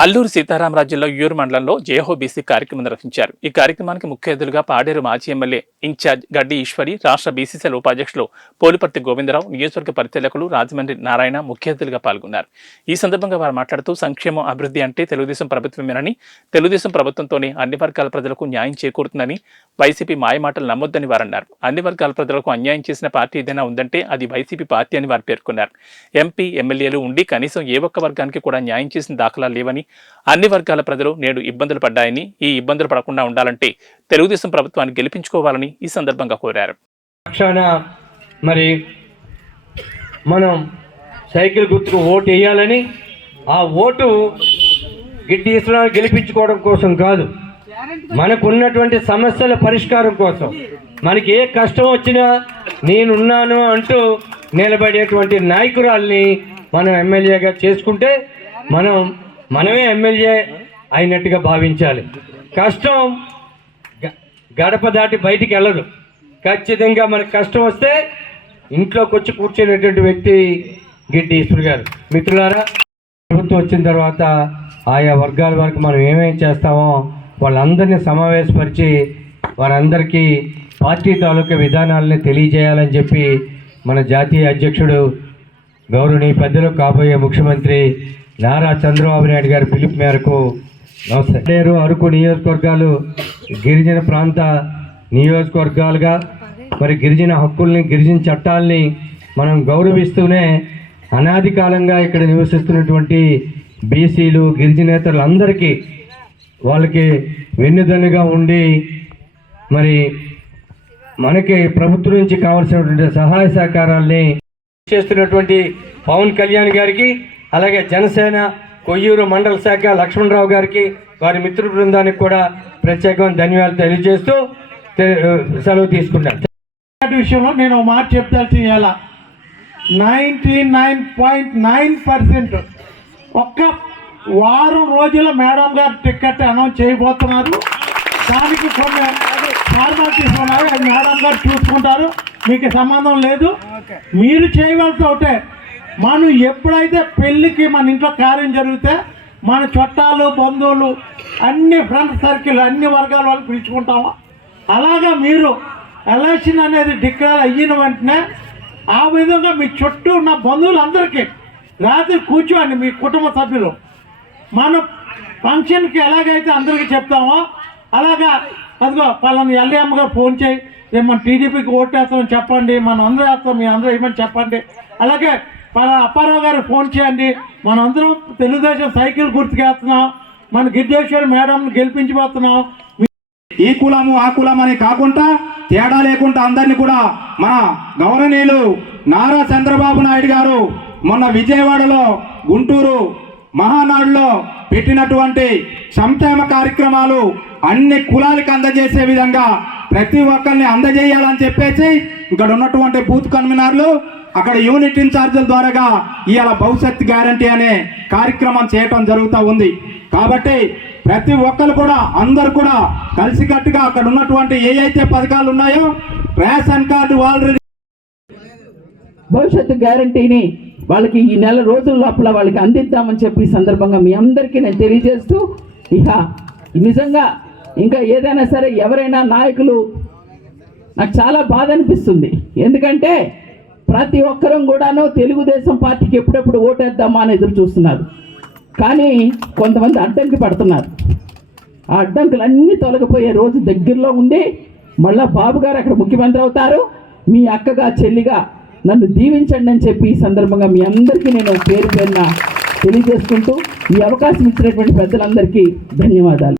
అల్లూరు సీతారామరాజ్యంలో యూరు మండలంలో జేహోబీసీ కార్యక్రమం నిర్వహించారు. ఈ కార్యక్రమానికి ముఖ్య అతిథులుగా పాడేరు మాజీ ఎమ్మెల్యే ఇన్ఛార్జ్ గడ్డి ఈశ్వరి రాష్ట్ర బీసీసీఎల్ ఉపాధ్యక్షులు పోలిపర్తి గోవిందరావు నియోజకవర్గ పరిశీలకులు రాజమండ్రి నారాయణ ముఖ్య అతిథులుగా పాల్గొన్నారు. ఈ సందర్భంగా వారు మాట్లాడుతూ సంక్షేమం అభివృద్ధి అంటే తెలుగుదేశం ప్రభుత్వమేనని తెలుగుదేశం ప్రభుత్వంతోనే అన్ని వర్గాల ప్రజలకు న్యాయం చేకూరుతుందని వైసీపీ మాయమాటలు నమ్మొద్దని వారన్నారు. అన్ని వర్గాల ప్రజలకు అన్యాయం చేసిన పార్టీ ఏదైనా ఉందంటే అది వైసీపీ పార్టీ అని వారు పేర్కొన్నారు. ఎంపీ ఎమ్మెల్యేలు ఉండి కనీసం ఏ ఒక్క వర్గానికి కూడా న్యాయం చేసిన దాఖలా లేవని అన్ని వర్గాల ప్రజలు నేడు ఇబ్బందులు పడ్డాయని ఈ ఇబ్బందులు పడకుండా ఉండాలంటే తెలుగుదేశం ప్రభుత్వాన్ని గెలిపించుకోవాలని ఈ సందర్భంగా కోరారు. మరి మనం సైకిల్ గుర్తుకు ఓటు వేయాలని ఆ ఓటు గిడ్డి ఇస్లాం గెలిపించుకోవడం కోసం కాదు. మనకు ఉన్నటువంటి సమస్యల పరిష్కారం కోసం. మనకి ఏ కష్టం వచ్చినా నేనున్నాను అంటూ నిలబడేటువంటి నాయకురాల్ని మనం ఎమ్మెల్యేగా చేసుకుంటే మనం మనమే ఎమ్మెల్యే అయినట్టుగా భావించాలి. కష్టం గ- గడప దాటి బయటికి వెళ్ళదు. ఖచ్చితంగా మనకు కష్టం వస్తే ఇంట్లోకి వచ్చి కూర్చునేటువంటి వ్యక్తి గిడ్డి ఈశ్వర్ గారు. మిత్రులారా ప్రభుత్వం వచ్చిన తర్వాత ఆయా వర్గాల వరకు మనం ఏమేం చేస్తామో వాళ్ళందరినీ సమావేశపరిచి వారందరికీ పార్టీ తాలూకా విధానాలని తెలియజేయాలని చెప్పి మన జాతీయ అధ్యక్షుడు గౌరవనీయ పెద్దలు కాబోయే ముఖ్యమంత్రి నారా చంద్రబాబు నాయుడు గారి పిలుపు మేరకు నమస్తే అరకు నియోజకవర్గాలు గిరిజన ప్రాంత నియోజకవర్గాలుగా మరి గిరిజన హక్కుల్ని గిరిజన చట్టాల్ని మనం గౌరవిస్తూనే అనాది కాలంగా ఇక్కడ నివసిస్తున్నటువంటి బీసీలు గిరిజనేతరులందరికీ వాళ్ళకి వెన్నుదన్నుగా ఉండి మరి మనకి ప్రభుత్వం నుంచి కావాల్సినటువంటి సహాయ సహకారాల్ని చేస్తున్నటువంటి పవన్ కళ్యాణ్ గారికి అలాగే జనసేన కొయ్యూరు మండల శాఖ లక్ష్మణరావు గారికి వారి మిత్ర బృందానికి కూడా ప్రత్యేకమైన ధన్యవాదాలు తెలియజేస్తూ సెలవు తీసుకుంటాను విషయంలో నేను ఒక మాట చెప్తాల్సి ఇలా ninety nine point nine percent ఒక్క వారం రోజుల మేడం గారు టికెట్ అనౌన్స్ చేయబోతున్నారు. దానికి కొన్ని ఫార్మాలిటీస్ ఉన్నాయి. అది మేడం గారు చూసుకుంటారు. మీకు సంబంధం లేదు. మీరు చేయవలసి ఒకటే మనం ఎప్పుడైతే పెళ్ళికి మన ఇంట్లో కార్యం జరిగితే మన చుట్టాలు బంధువులు అన్ని ఫ్రెండ్ సర్కిల్ అన్ని వర్గాల వాళ్ళు పిలుచుకుంటామా. అలాగా మీరు ఎలక్షన్ అనేది డిక్లేర్ అయిన వెంటనే ఆ విధంగా మీ చుట్టూ ఉన్న బంధువులందరికీ రాత్రి కూర్చోండి మీ కుటుంబ సభ్యులు. మనం ఫంక్షన్కి ఎలాగైతే అందరికీ చెప్తామో అలాగా అదిగో పలానా ఎల్ఏఎం గారు ఫోన్ చేయి నేను మన టీడీపీకి ఓటేస్తామని చెప్పండి మనం అందరూ వేస్తాం మీ అందరూ ఏమని చెప్పండి. అలాగే మన అప్పారావు గారు ఫోన్ చేయండి. మనందరం తెలుగుదేశం సైకిల్ గుర్తుకేస్తున్నాం. మన గిడ్డేశ్వరి మేడం గెలిపించబోతున్నాం. ఈ కులము ఆ కులం అని కాకుండా తేడా లేకుండా అందరినీ కూడా మన గౌరవనీయులు నారా చంద్రబాబు నాయుడు గారు మొన్న విజయవాడలో గుంటూరు మహానాడులో పెట్టినటువంటి సంక్షేమ కార్యక్రమాలు అన్ని కులాలకు అందజేసే విధంగా ప్రతి ఒక్కరిని అందజేయాలని చెప్పేసి ఇక్కడ ఉన్నటువంటి బూత్ కన్వీనర్లు అక్కడ యూనిట్ ఇన్ఛార్జీల ద్వారాగా ఇవాళ భవిష్యత్ గ్యారంటీ అనే కార్యక్రమం చేయటం జరుగుతూ ఉంది. కాబట్టి ప్రతి ఒక్కరు కూడా అందరు కూడా కలిసికట్టుగా అక్కడ ఉన్నటువంటి ఏ అయితే పథకాలు ఉన్నాయో రేషన్ కార్డు ఆల్రెడీ భవిష్యత్తు గ్యారంటీని వాళ్ళకి ఈ నెల రోజుల లోపల వాళ్ళకి అందిద్దామని చెప్పి ఈ సందర్భంగా మీ అందరికీ నేను తెలియజేస్తూ ఇక నిజంగా ఇంకా ఏదైనా సరే ఎవరైనా నాయకులు నాకు చాలా బాధ అనిపిస్తుంది. ఎందుకంటే ప్రతి ఒక్కరం కూడాను తెలుగుదేశం పార్టీకి ఎప్పుడెప్పుడు ఓటేద్దామా అని ఎదురు చూస్తున్నారు. కానీ కొంతమంది అడ్డంకి పడుతున్నారు. ఆ అడ్డంకులన్నీ తొలగిపోయే రోజు దగ్గరలో ఉంది. మళ్ళా బాబు గారు అక్కడ ముఖ్యమంత్రి అవుతారు. మీ అక్కగా చెల్లిగా నన్ను దీవించండి అని చెప్పి ఈ సందర్భంగా మీ అందరికీ నేను పేరు పేరున తెలియజేసుకుంటూ ఈ అవకాశం ఇచ్చినటువంటి పెద్దలందరికీ ధన్యవాదాలు.